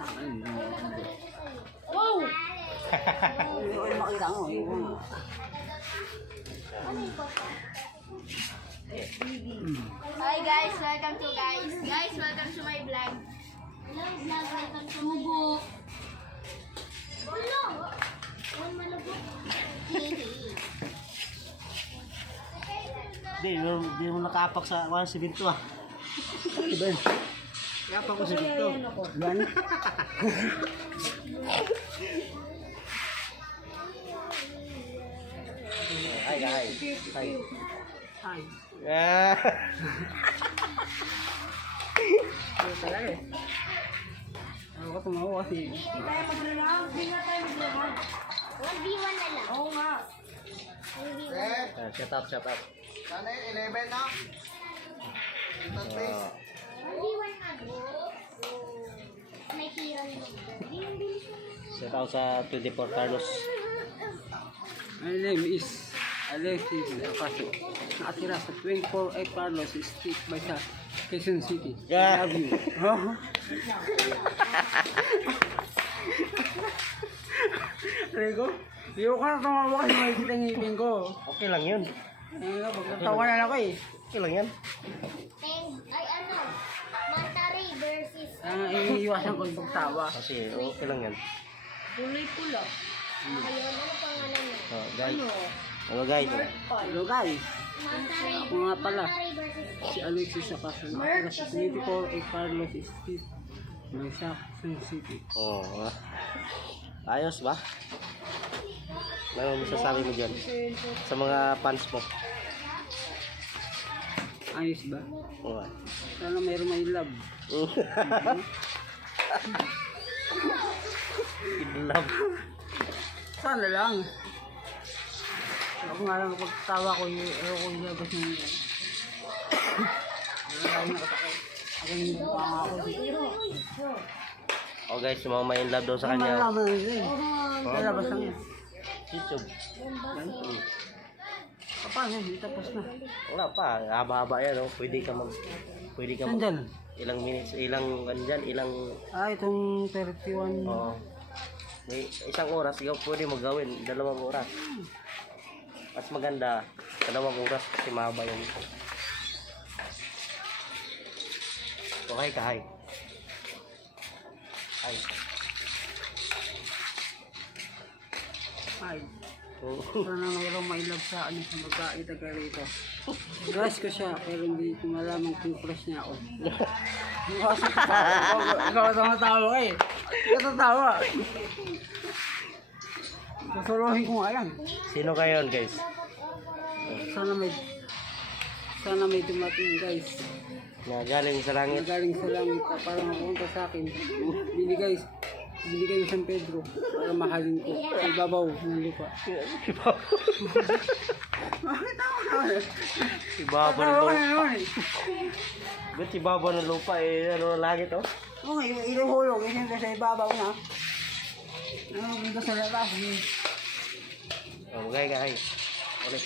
Wow! Ay, makita mo. Hi guys, welcome to welcome to my vlog. Hello vlog, welcome to Mubo. Hello. One malubog. Di mo nakapak sa mga siminto ah. Diba yun? Kapak ko siminto. Yan. Hi guys. Hi. Ay. Ah. Ano talaga eh. Ano ka tumawa kasi. 1v1 na lang. Oo nga. 1v1. Shut up, shut up. Sana yung 11 na. 1v1 na bro. May hero mo. Shout out sa 24 Carlos. My name is Alexis Acaso. Nakatira sa 24A Carlos Street by sa Quezon City. I love you. Rico, di ko ka na tumawa kasi makikita yung ngipin ko. Okay lang yun. Ayun nga, pagkatawanan ako eh. Okay lang yan. Ay ano? Monterey versus Iiwasan ko yung pagtawa. Kasi okay lang yan. Tuloy pula. Ayun, ano pangalan niya? Oh, guys. Hello guys. Hello guys, Monterey. ako nga pala. Monterey versus Si Alexis Acaso. Nakatira sa 24A Carlos Street by sa Quezon City. Oh. Ayos ba? Ano masasabi mo dyan? Sa mga fans mo? Ayos ba? Oh. Sana mayroon may love. In love. Sana lang. Ako nga lang pagtawa ko yung ilabas ng ako yung mukha nga ako. Oh guys, yung mga may in love daw sa kanya. Malalaman na yun. Lalabas lang yan. YouTube. Paano yun? Tapos na. Wala pa, haba-haba yan, oh. Pwede ka Saan ilang minutes, ilang andyan, ilang itong 31. oh. May isang oras, ikaw pwede magawin, 2 oras. Mas maganda, 2 oras kasi mahaba yung okay ka, hi. Hi. Ay. Sana mayroong may love sa akin sa babae taga rito. Crush ko siya, pero hindi ko malaman kung crush niya ako. Ikaw tumatawa ka eh. Ikaw tatawa. Kasuluhin ko nga lang. Sino kayo guys? Sana may dumating guys. Na galing sa langit. Galing sa langit na para mapunta sa akin. Binigay ng San Pedro para mahalin ko sa ibabaw ng lupa. Bakit ako naman? Ibabaw ng lupa. Ba't ibabaw ng lupa eh, ano langit oh? Oo, iluhulog. Isin ko sa ibabaw na. Dito sa labas. Oh, magay ka, hi. Ulit.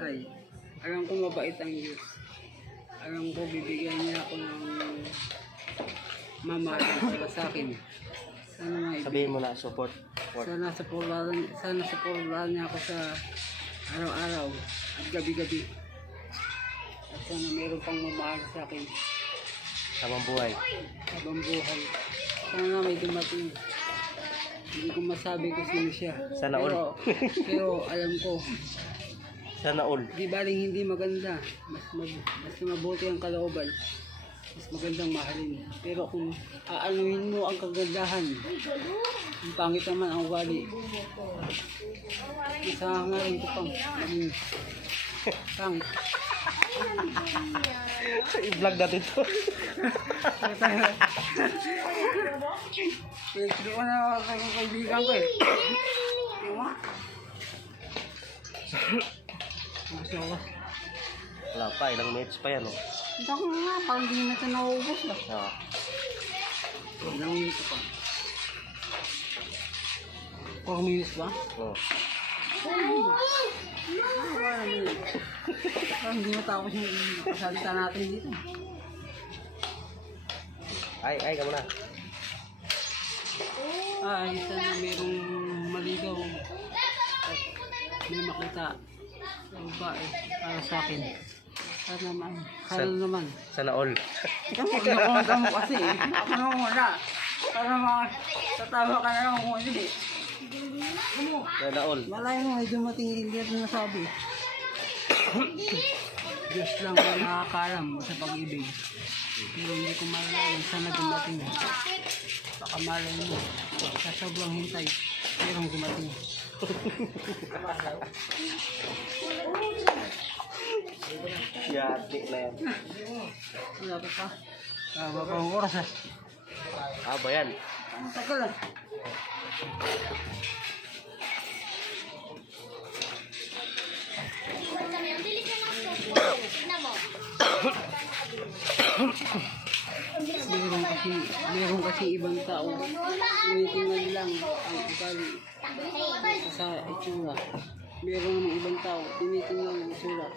Ay, alam ko mabait ang Diyos. Alam ko bibigyan niya ako ng mamahal para sa akin. Sana Sabihin mo na, support. Sana supportahan niya ako sa araw-araw at gabi-gabi. At sana mayroon pang mamahal sa akin Habang buhay. habang buhay. Sana may dumating. Hindi ko masabi kung sino siya. Sana all. Pero alam ko, Sana all. di baling hindi maganda. Mas mabuti ang kalooban. Mas magandang mahalin. Pero kung aanuhin mo ang kagandahan, ang pangit naman ang ugali. Nasahangarin ko pang maging pangit. I-vlog natin to. Hindi ko na ako sa kaibigan ko eh. Yung mga. Masya Wala pa, ilang minutes pa yan oh. Hindi ako nga, parang hindi na ito nauubos ba? Ah. Ilang minutes pa. 4 minutes ba? Oh. Parang hindi matapos yung pasalita natin dito. Ay, ka muna. Sana merong maligaw at may makita na babae para sa akin. Sana naman. Sana all. Nakuha mo kasi. Ako na muna. Para tatawa ka na lang kung hindi. Sana all. Malay mo, may dumating hindi at nasabi. Diyos lang ang nakakaalam sa pag-ibig. Pero hindi ko malalaman sana dumating. Baka malay mo, sa sobrang hintay, merong dumating. Yati na yan. Wala pa pa. Pang oras ah. Ba yan? Ang tagal ah. Meron kasi ibang tao. Tinitingnan lang ang ugali sa itsura. Meron namang ibang tao. Tinitingnan ang itsura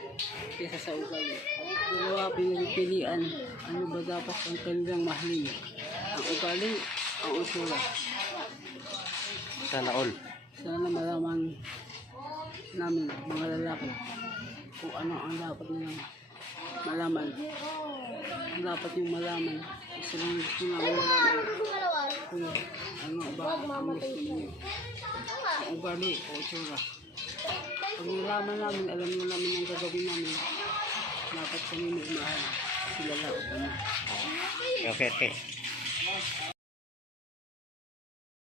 kaysa sa ugali. Dalawa pinipilian. Ano ba dapat ang kanilang mahalin? Ang ugali, ang itsura. Sana all. Sana malaman namin mga lalaki kung ano ang dapat nilang malaman. Ang dapat yung malaman. Gusto lang gusto namin malaman kung ano ba ang gusto ninyo. Ang ugali o itsura. Pag nalaman namin, alam na namin ang gagawin namin. Dapat kami magmahal. Sila lang o kami. Okay.